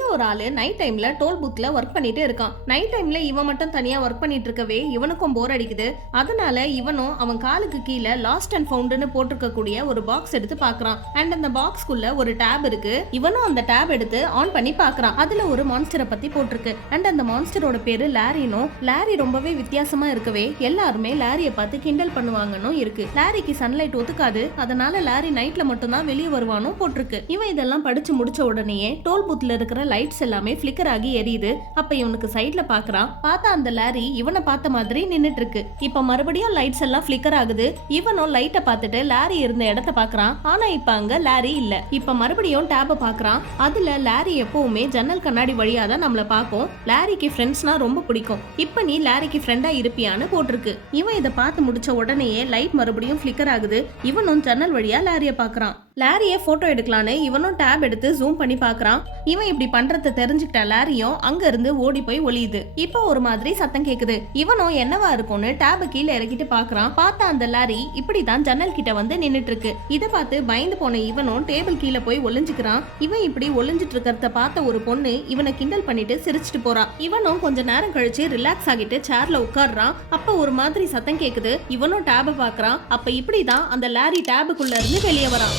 இங்கே ஒரு ஆளு நைட் டைம்ல டோல் பூத்ல ஒர்க் பண்ணிகிட்டே இருக்கான். நைட் டைம்ல இவன் மட்டும் தனியா ஒர்க் பண்ணிட்டு இருக்கவே இவனுக்கும் போர் அடிக்குது. அதனால இவனும் அவன் காலுக்கு கீழே லாஸ்ட் அண்ட் ஃபவுண்டுன்னு போட்டிருக்கக்கூடிய ஒரு பாக்ஸ் எடுத்து பார்க்குறான் அண்ட் அந்த பாக்ஸ்க்குள்ள ஒரு டேப் இருக்கு. இவனும் அந்த டேப் எடுத்து ஆன் பண்ணி பார்க்குறான் அதுல ஒரு மான்ஸ்டரை பத்தி போட்டிருக்கு. அண்ட் அந்த மான்ஸ்டரோட பேரு லாரினும் லாரி ரொம்பவே வித்தியாசமா இருக்கவே எல்லாருமே லாரியை பார்த்து கிண்டல் பண்ணுவாங்கன்னு இருக்கு. லாரிக்கு சன்லைட் ஒத்துக்காது. அதனால லாரி நைட்ல மட்டும்தான் வெளியே வருவானும் போட்டிருக்கு. இவன் இதெல்லாம் படிச்சு முடிச்ச உடனேயே டோல் பூத்ல இருக்கிற லைட்ஸ் எல்லாமே ஃபிளிக்கர் ஆகி எரியுது. அப்ப இவனுக்கு சைட்ல பாக்குறான். பார்த்தா அந்த லாரி இவனை பார்த்த மாதிரி நின்னுட்டு இருக்கு இப்ப மறுபடியும் லைட்ஸ் எல்லாம் ஃபிளிக்கர் ஆகுது. இவனும் லைட்டை பார்த்துட்டு லாரி இருந்த இடத்த பாக்குறான். ஆனா இப்ப அங்க லாரி இல்ல. இப்ப மறுபடியும் டேப பாக்குறான். அதுல லாரி எப்பவுமே ஜன்னல் கண்ணாடி வழியா தான் நம்மள பார்ப்போம் லாரிக்கு ஃப்ரெண்ட்ஸ்னா ரொம்ப பிடிக்கும். இப்ப நீ லாரிக்கு ஃப்ரெண்டா இருப்பியான்னு போட்டிருக்கு. இவன் இதை பார்த்து முடிச்ச உடனேயே லைட் மறுபடியும் ஃபிளிக்கர் ஆகுது. இவனும் ஜன்னல் வழியா லாரியை பாக்குறான். லாரியை ஃபோட்டோ எடுக்கலான்னு இவனும் டேப் எடுத்து ஜூம் பண்ணி பார்க்குறான். இவன் இப்படி பண்றத தெரிஞ்சுக்கிட்ட லாரியும் அங்க இருந்து ஓடி போய் ஒளியுது. இப்போ ஒரு மாதிரி சத்தம் கேக்குது. இவனும் என்னவா இருக்கும்னு டேபு கீழே இறக்கிட்டு பார்க்குறான். பார்த்தா அந்த லாரி இப்படிதான் ஜன்னல் கிட்ட வந்து நின்னுட்டு இருக்கு இதை பார்த்து பயந்து போன இவனும் டேபிள் கீழே போய் ஒளிஞ்சுக்கிறான். இவன் இப்படி ஒளிஞ்சிட்டு இருக்கிறத பார்த்த ஒரு பொண்ணு இவனை கிண்டல் பண்ணிட்டு சிரிச்சிட்டு போறான் இவனும் கொஞ்ச நேரம் கழிச்சு ரிலாக்ஸ் ஆகிட்டு சேர்ல உட்கார்றான். அப்ப ஒரு மாதிரி சத்தம் கேக்குது. இவனும் டேப அப்போ அப்ப இப்படிதான் அந்த லாரி டேபுக்குள்ள இருந்து வெளியே வரான்.